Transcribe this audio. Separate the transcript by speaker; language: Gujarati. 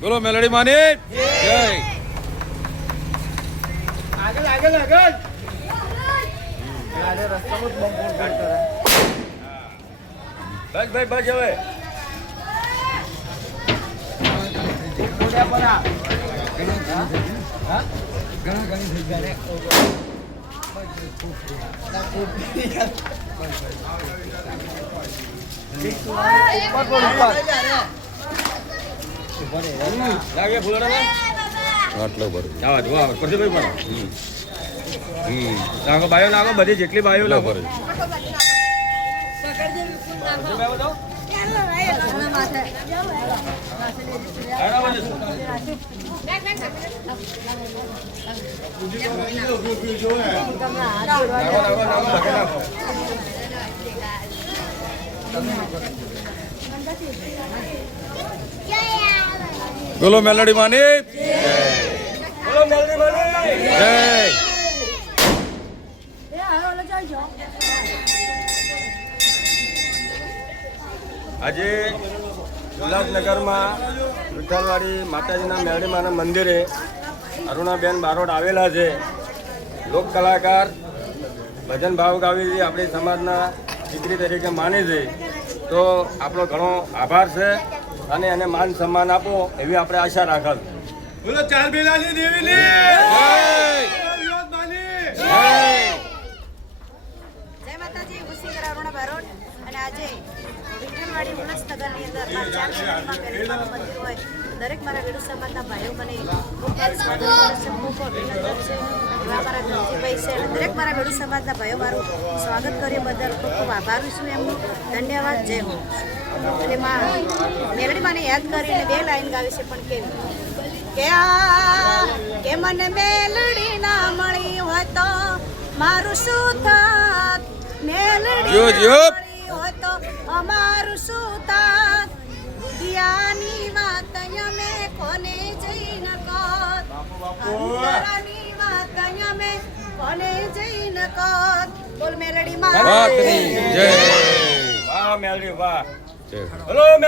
Speaker 1: બોલો મેલડી માની. જય.
Speaker 2: આગળ આગળ આગળ.
Speaker 1: બસ ભાઈ બસ હવે.
Speaker 2: કોડિયા પર આ
Speaker 1: આટલો જો આવા ભાઈ પણ. હમ. નાખો બાયો નાખો બધી જેટલી બાયો નાખો નાખો નાખો નાખો નાખો બોલો મેલડી માની. બોલો મેલડી માની. જય. આજે ઉલ્લાસનગરમાં વિઠ્ઠલવાડી માતાજીના મેરડીમાના મંદિરે અરુણાબેન બારોટ આવેલા છે. લોક કલાકાર ભજન ભાવ ગાવી આપણી સમાજના દીકરી તરીકે માની છે તો આપણો ઘણો આભાર છે અને એને માન સન્માન આપો એવી આપણે આશા રાખલ
Speaker 3: બોલો ચાર બેલાની દેવીની
Speaker 4: જય માતાજી હું સિંગર અરુણા બારોટ અને આજે વિઠ્ઠલવાડી ઉલ્લાસનગરની અંદર મારા ચાર મંદિરમાં ગરીબાનું મંદિર હોય દરેક મારા વેડુ સમાજના ભાઈઓ મને ખૂબ ખૂબ અભિનંદન છે. એવા મારા ધનજીભાઈ છે અને દરેક મારા ગેડુ સમાજના ભાઈઓ મારું સ્વાગત કર્યું બદલ ખૂબ ખૂબ આભારી છું એમનું. ધન્યવાદ, જય હો. એટલે માં મેલડી યાદ કરીને બે લાઈન ગાવી છે, પણ કેવી? કે કે મને મેલડી ના મળી તો મારું શું થાત? મેલડી. અમારું સુતા દિયાની વાત અમે કોને જઈને કોત? અંતરાની વાત અમે કોને જઈને કોત? બોલ મેલડી માં
Speaker 1: જય.
Speaker 3: વાહ મેલડી વાહ. બોલો